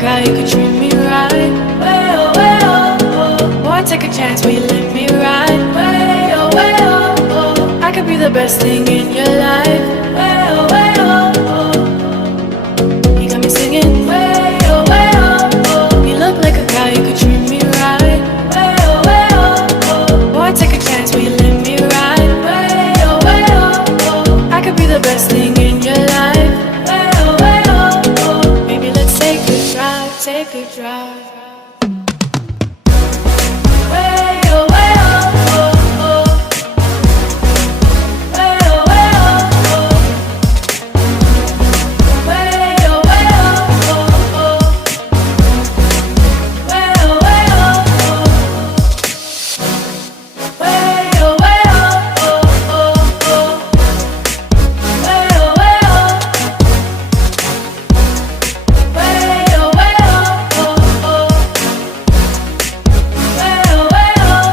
guy who could treat me right. Way oh, way oh, oh. Boy, take a chance, will you let me ride? Way oh, way oh, oh. I could be the best thing in your life. Way oh, way oh, oh. You got me singing. Way oh, way oh, oh. You look like a guy who could treat me right. Way oh, way oh, oh. Boy, take a chance, will you let me ride? Way oh, way oh, oh. I could be the best thing in your life. Way oh, oh. Maybe let's take a drive, take a drive. Way oh, way oh, oh, oh. Way oh, way oh, oh. Way oh, way oh, oh, oh. Way oh, way oh, oh. Way oh, way oh, oh, oh. Way oh, way oh. Way oh, way oh, oh, oh. Way oh, way oh.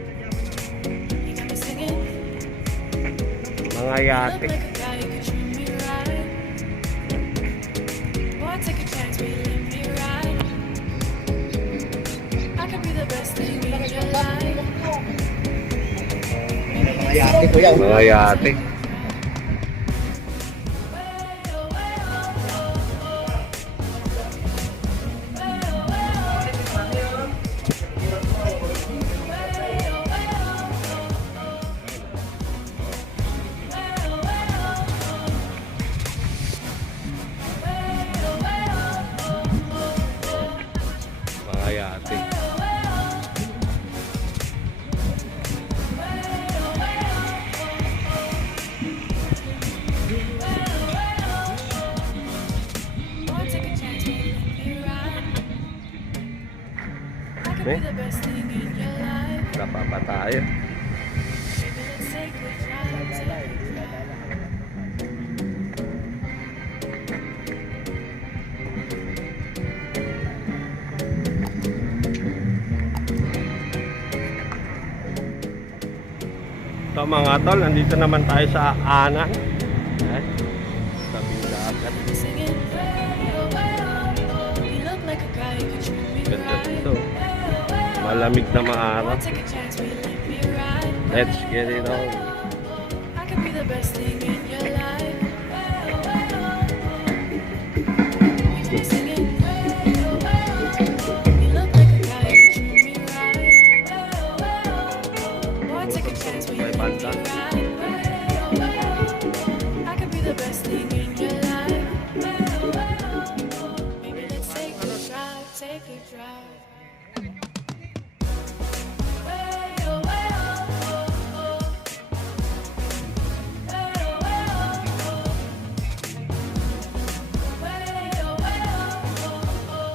You got me singing. Mga yate. Look like a guy who could treat me right. Boy, take a chance, will you let me ride? I could be the best thing in your life. Mga yate ko yan. Mga yate. Mga yate. Boy, take a chance, will you let me ride? I could be the best thing in your life. Dapa pa tayo. Maybe let's take a drive, take a drive. So mga tol, nandito naman tayo sa Anan. Ay, tabing dagat. Singing, way oh, way oh, oh. You look like a guy who could treat me Ganda right. dito. Way oh, way oh. Malamig na maaraw. Boy, take a chance, will you let me ride? Let's get it on. I could be the best thing in your life. Way oh, way oh, oh. You keep singing, way oh, way oh. You look like a guy who could treat me right. Way oh, way oh, oh. Boy, take a chance, will you let me ride? Way oh, way oh. I could be the best thing in your life. Way oh, way oh. Maybe let's take a drive, take a drive. Way oh, way oh, oh. Way oh, way oh, oh. Way oh, way oh, oh. Way oh, way oh, oh.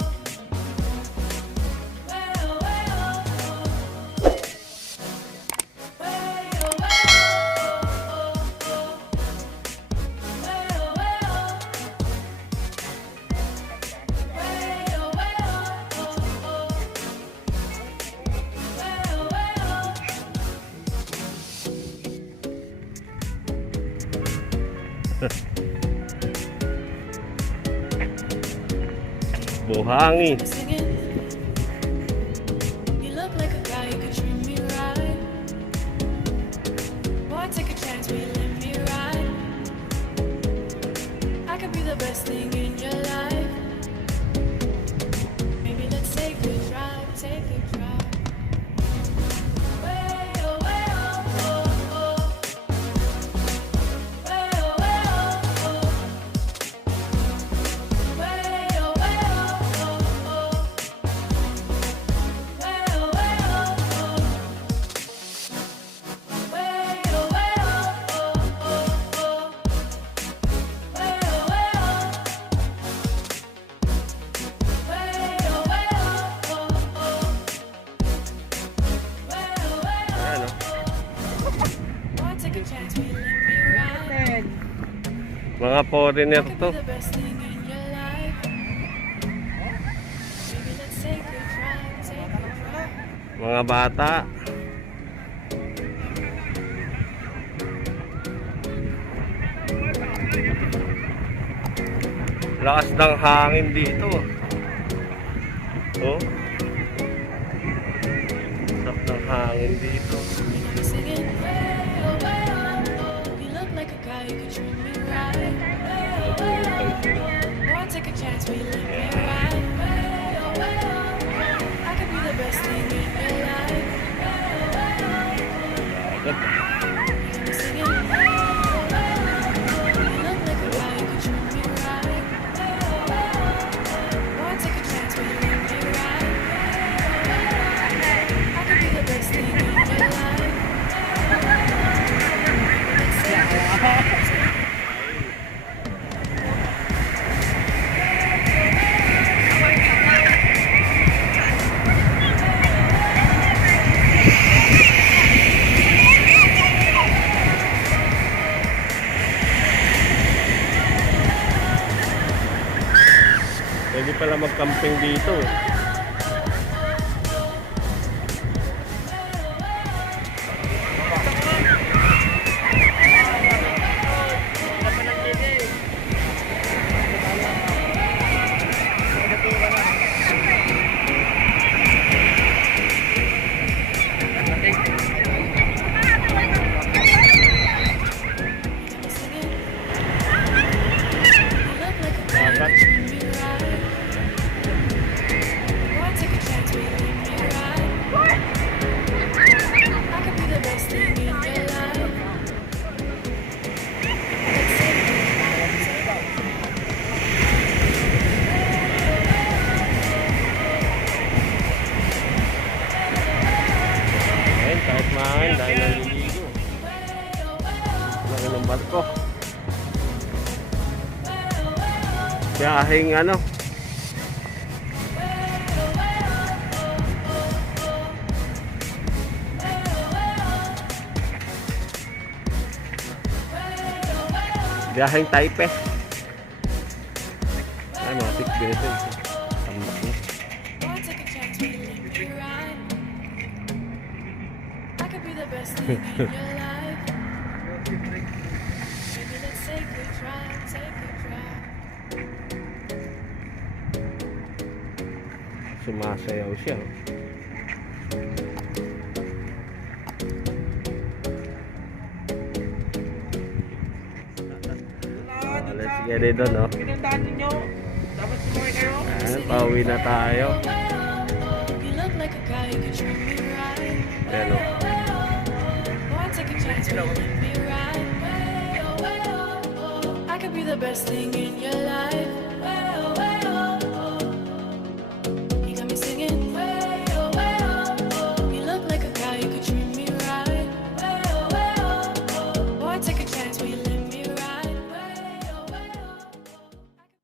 Way oh, way oh, oh. Way oh, way oh. Way oh, way oh, oh. Way oh, way oh. Buhangin. Singing. You look like a guy who could treat me right. Boy, take a chance, will you let me ride? I could be the best thing in your life. Maybe let's take a drive, take a drive. Way oh, way oh, oh, oh. Way oh, way oh, oh. Way oh, way oh, oh, oh. Way oh, way oh, oh. Way oh, way oh, oh, oh. Way oh, way oh. Way oh, way oh, oh, oh. Way oh, way Ayan, oh. Boy, take a chance, will you let me ride? Mga foreigner Could to. be the best thing in your life. Maybe let's take a drive, take a drive. Mga bata. Lakas ng hangin dito. Oh. Sarap ng hangin dito. Singing way, oh, way, oh, oh. You look like a guy who could treat me right. Way, oh, way, oh, oh. Boy, take a chance, will you let me ride? Way, oh, way, oh, oh. I could be the best thing in your life. Way, oh, way, oh, oh. Singing way, oh, way, oh, oh. You look like a guy who could treat me right. Way, oh, way, oh, oh. Boy, take a chance, will you let me ride? Way, oh, way, oh, oh. I could be the best thing in your life. Pwede pala mag-camping dito. Kahit mahangin dahil naliligo. Laki ng barko. Biyaheng ano. Biyaheng Taipei. Ay, mga 6 beses. Tambak na. The best thing in your life. Maybe let's take a drive, take a drive. Sumasayaw siya. Let's get it on, no? Pinuntahan ninyo. Dapat sumuwi kayo. Ayan, pauwi na tayo. You look like a guy who could treat me right. Ayan, no? Boy, take a chance, will you let me ride? Way, oh, way, oh, oh. I could be the best thing in your life.